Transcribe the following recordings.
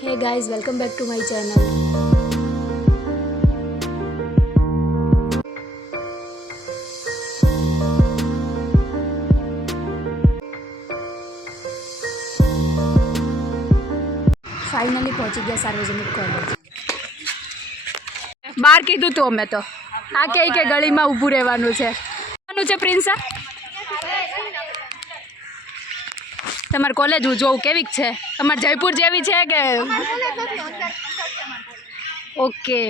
Hey guys, welcome back to my channel. Finally પહોંચી ગયા સાર્વજનિક કોલેજ. બહાર કીધું તો અમે તો આ કે ગળીમાં ઊભું રહેવાનું છે પ્રિન્સા. તમારી કોલેજ જોવું કેવીક છે? તમારે જયપુર જેવી છે કે? ઓકે.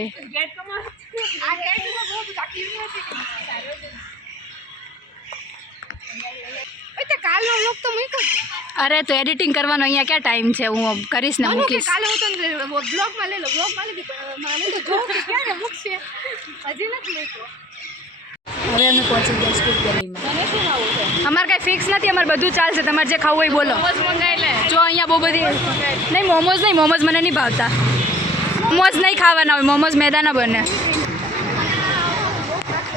અરે તો એડિટિંગ કરવાનો અહીંયા ક્યાં ટાઈમ છે? હું કરીશ ને મૂકીશ. કાલે હું તને બ્લોગમાં લઈ લો, બ્લોગમાં લીધી પણ મને તો જોઉં કે ક્યારે મૂકશે, હજી નથી મૂક્યો. હવે અમે પહોંચી ગયા સ્કૂલ ગલીમાં. અમારે કાંઈ ફિક્સ નથી, અમારે બધું ચાલશે. તમારે જે ખાવું હોય બોલો. જો અહીંયા બહુ બધી નહીં, મોમોઝ મને નહીં ભાવતા. મોમોઝ નહીં ખાવાના હોય, મોમોઝ મેદાના બને.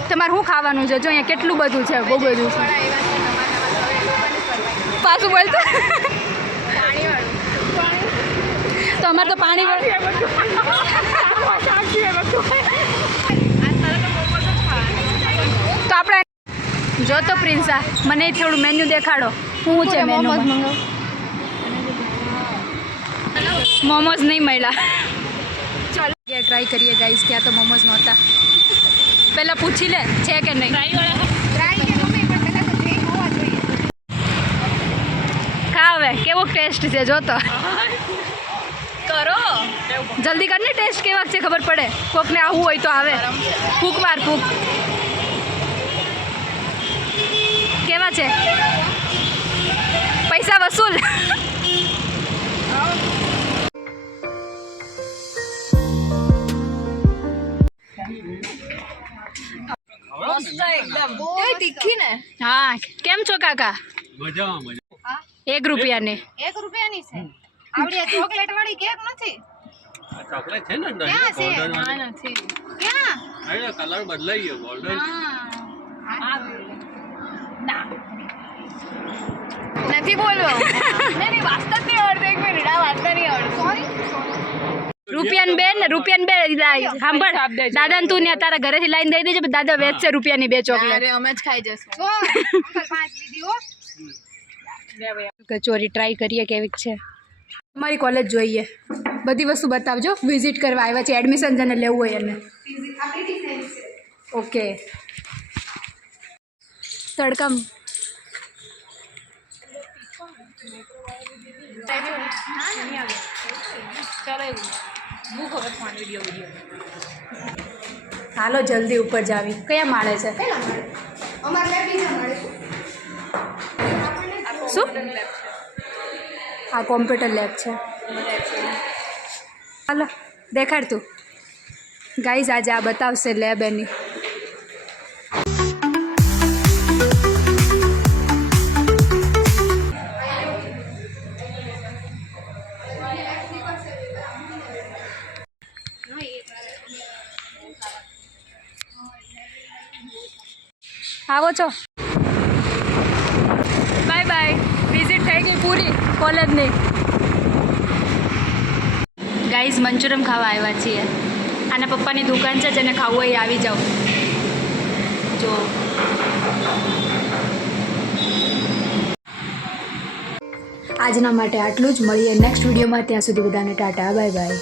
તમારે શું ખાવાનું છે? જો અહીંયા કેટલું બધું છે, બહુ બધું છે. પાછું બોલતો તો અમારે તો પાણી તો આપણે જો તો પ્રિન્સા મને થોડું મેન્યુ દેખાડો. શું છે મેન્યુ? મોમોઝ નહીં મળ્યા. ચાલો ટ્રાય કરીએ ગાઈસ. ત્યાં તો મોમોઝ નહોતા. પહેલાં પૂછી લે છે કે નહીં. હવે કેવો ટેસ્ટ છે જોતો કરો. જલ્દી કરને, ટેસ્ટ કેવા છે ખબર પડે. કોકને આવવું હોય તો આવે. ફૂક માર ફૂક. કેવા છે? પૈસા વસૂલ. તીખી ને? હા, કેમ છો કાકા? મજામાં. 1 રૂપિયાની. 1 રૂપિયાની છે. આવડી ચોકલેટ વાળી કેક નથી? આ ચોકલેટ છે ને અંદર ક્યાં છે? golden ના વાળી. નથી. ક્યાં? અરે કલર બદલાઈ ગયો ગોલ્ડન. નથી બોલવો. નહીં વાસ્તવ નહીં આવડતું. એક મિનિટ, આ વાસ્તવ નહીં આવડતું. સોરી. રૂપિયાની બે ને રૂપિયાની બે સાંભળ. દાદા તું ને તારા ઘરેથી લાઈન દઈ દેજે. દાદા વેચશે રૂપિયાની 2 ચોકલેટ. અમે જ ખાઈ જશું. જો અંકલ 5 લીધી હો. કચોરી ટ્રાય કરીએ કેવીક છે. અમારી કોલેજ જોઈએ. બધી વસ્તુ બતાવજો. વિઝિટ કરવા આવ્યા છે. એડમિશન જેને લેવું હોય એને. ઓકે. તડકામ હાલો જલ્દી ઉપર જાવી. કયા માળે છે? શું? આ કોમ્પ્યુટર લેબ છે. હાલો દેખાડ તું. ગાઈઝ આજે આ બતાવશે લેબ એની. આવો છો. Bye bye. વિઝિટ થઈ ગઈ પૂરી કોલેજની. ગાઈઝ મંચુરિયમ ખાવા આવ્યા છીએ. આના પપ્પાની દુકાન છે, જેને ખાવું હોય આવી જાઓ. જો આજના માટે આટલું જ. મળીએ નેક્સ્ટ વિડીયોમાં. ત્યાં સુધી બધાને ટાટા બાય બાય.